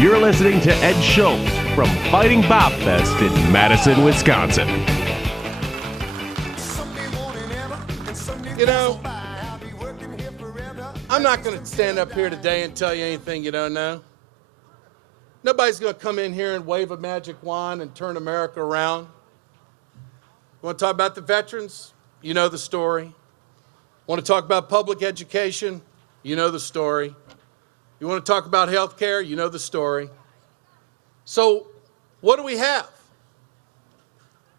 You're listening to Ed Schultz from Fighting Bobfest in Madison, Wisconsin. You know, I'm not going to stand up here today and tell you anything you don't know. Nobody's going to come in here and wave a magic wand and turn America around. You want to talk about the veterans? You know the story. Want to talk about public education? You know the story. You want to talk about health care? You know the story. So what do we have?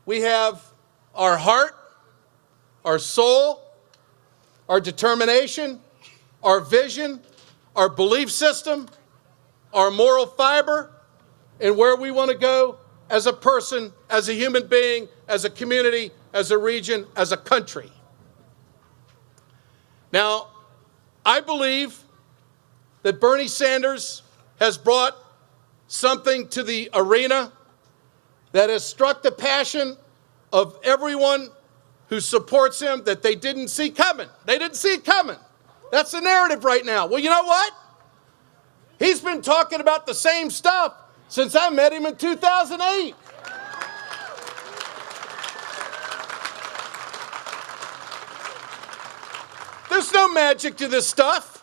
We have our heart, our soul, our determination, our vision, our belief system, our moral fiber, and where we want to go as a person, as a human being, as a community, as a region, as a country. Now, I believe that Bernie Sanders has brought something to the arena that has struck the passion of everyone who supports him that they didn't see coming. They didn't see it coming. That's the narrative right now. Well, you know what? He's been talking about the same stuff since I met him in 2008. There's no magic to this stuff.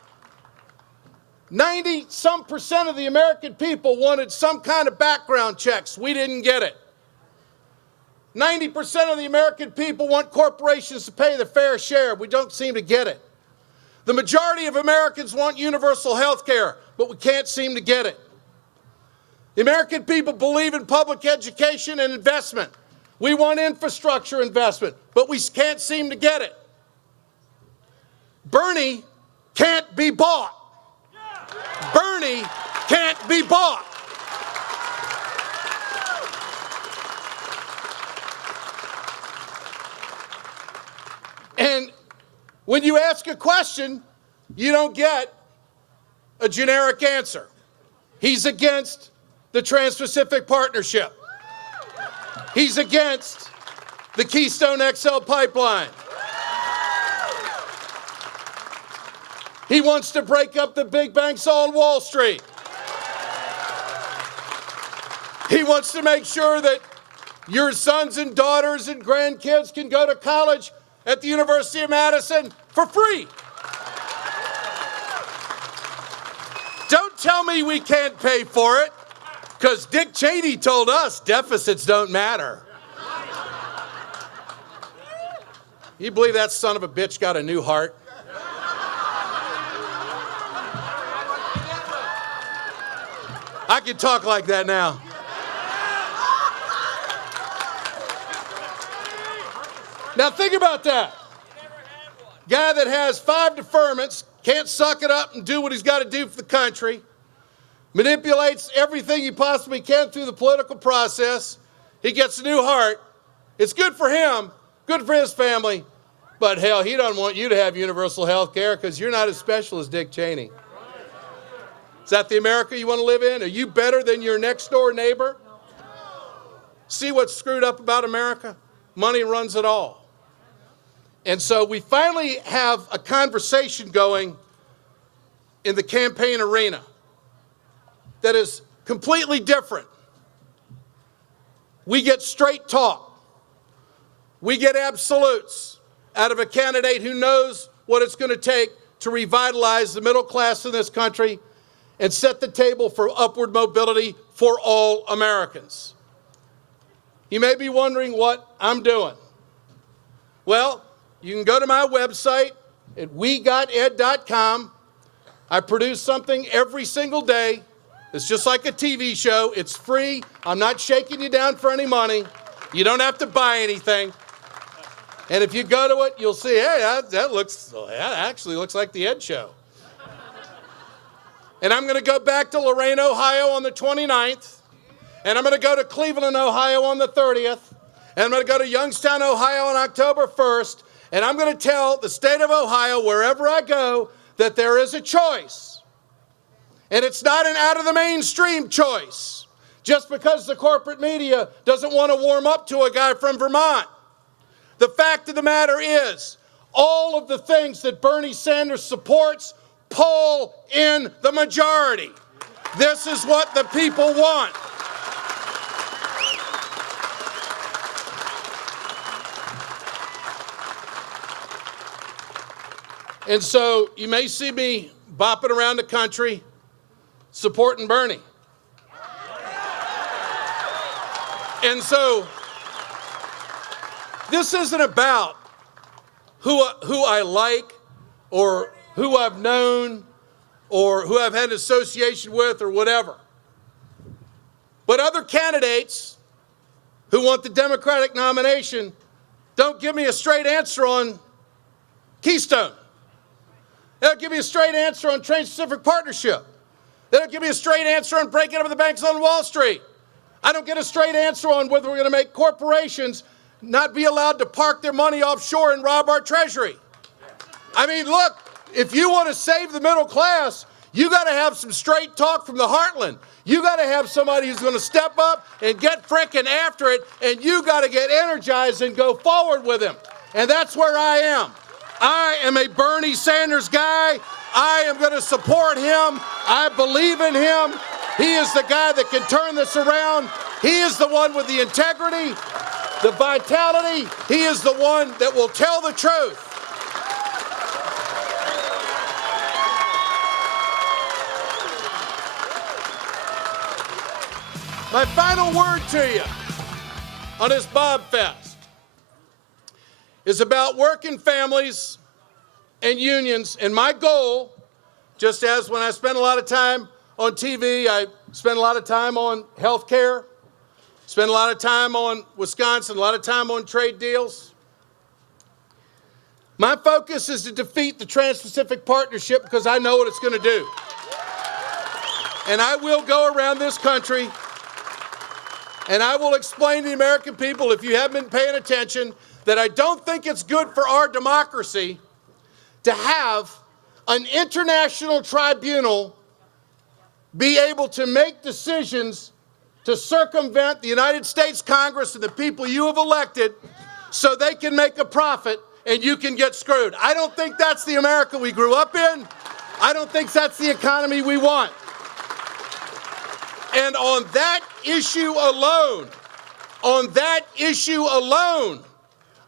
90-some% of the American people wanted some kind of background checks. We didn't get it. 90% of the American people want corporations to pay their fair share. We don't seem to get it. The majority of Americans want universal health care, but we can't seem to get it. The American people believe in public education and investment. We want infrastructure investment, but we can't seem to get it. Bernie can't be bought. Bernie can't be bought. And when you ask a question, you don't get a generic answer. He's against the Trans-Pacific Partnership. He's against the Keystone XL pipeline. He wants to break up the big banks on Wall Street. He wants to make sure that your sons and daughters and grandkids can go to college at the University of Madison for free. Don't tell me we can't pay for it, because Dick Cheney told us deficits don't matter. You believe that son of a bitch got a new heart? I can talk like that now. Now think about that. Guy that has 5 deferments, can't suck it up and do what he's got to do for the country, manipulates everything he possibly can through the political process. He gets a new heart. It's good for him, good for his family, but hell, he doesn't want you to have universal health care because you're not as special as Dick Cheney. Is that the America you want to live in? Are you better than your next door neighbor? See what's screwed up about America? Money runs it all. And so we finally have a conversation going in the campaign arena that is completely different. We get straight talk. We get absolutes out of a candidate who knows what it's going to take to revitalize the middle class in this country and set the table for upward mobility for all Americans. You may be wondering what I'm doing. Well, you can go to my website at wegoted.com. I produce something every single day. It's just like a TV show. It's free. I'm not shaking you down for any money. You don't have to buy anything. And if you go to it, you'll see, hey, that actually looks like the Ed Show. And I'm going to go back to Lorain, Ohio on the 29th. And I'm going to go to Cleveland, Ohio on the 30th. And I'm going to go to Youngstown, Ohio on October 1st. And I'm going to tell the state of Ohio, wherever I go, that there is a choice. And it's not an out-of-the-mainstream choice, just because the corporate media doesn't want to warm up to a guy from Vermont. The fact of the matter is, all of the things that Bernie Sanders supports poll in the majority. This is what the people want. And so you may see me bopping around the country supporting Bernie. And so this isn't about who I like or who I've known or who I've had an association with or whatever. But other candidates who want the Democratic nomination don't give me a straight answer on Keystone. They don't give me a straight answer on Trans-Pacific Partnership. They don't give me a straight answer on breaking up the banks on Wall Street. I don't get a straight answer on whether we're going to make corporations not be allowed to park their money offshore and rob our treasury. I mean, look, if you want to save the middle class, you got to have some straight talk from the heartland. You got to have somebody who's going to step up and get frickin' after it, and you got to get energized and go forward with him. And that's where I am. I am a Bernie Sanders guy. I am going to support him. I believe in him. He is the guy that can turn this around. He is the one with the integrity, the vitality. He is the one that will tell the truth. My final word to you on this Bob Fest is about working families and unions. And my goal, just as when I spend a lot of time on TV, I spend a lot of time on health care, spend a lot of time on Wisconsin, a lot of time on trade deals. My focus is to defeat the Trans-Pacific Partnership because I know what it's going to do. And I will go around this country and I will explain to the American people, if you haven't been paying attention, that I don't think it's good for our democracy to have an international tribunal be able to make decisions to circumvent the United States Congress and the people you have elected so they can make a profit and you can get screwed. I don't think that's the America we grew up in. I don't think that's the economy we want. And on that issue alone,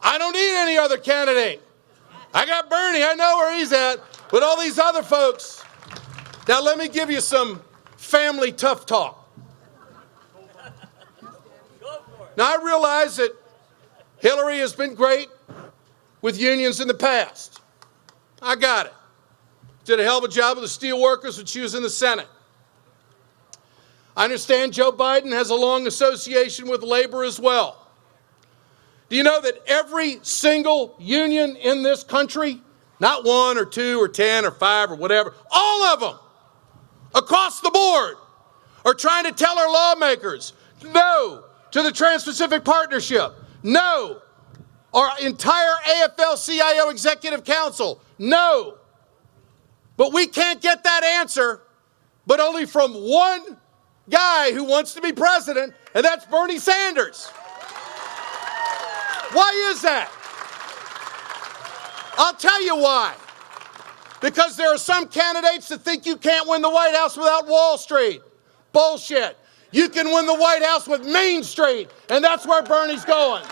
I don't need any other candidate. I got Bernie, I know where he's at, but all these other folks. Now let me give you some family tough talk. Now I realize that Hillary has been great with unions in the past. I got it. Did a hell of a job with the steel workers when she was in the Senate. I understand Joe Biden has a long association with labor as well. Do you know that every single union in this country, not 1 or 2 or 10 or 5 or whatever, all of them, across the board, are trying to tell our lawmakers no to the Trans-Pacific Partnership, no. Our entire AFL-CIO Executive Council, no. But we can't get that answer, but only from one guy who wants to be president, and that's Bernie Sanders. Why is that? I'll tell you why. Because there are some candidates that think you can't win the White House without Wall Street. Bullshit. You can win the White House with Main Street, and that's where Bernie's going.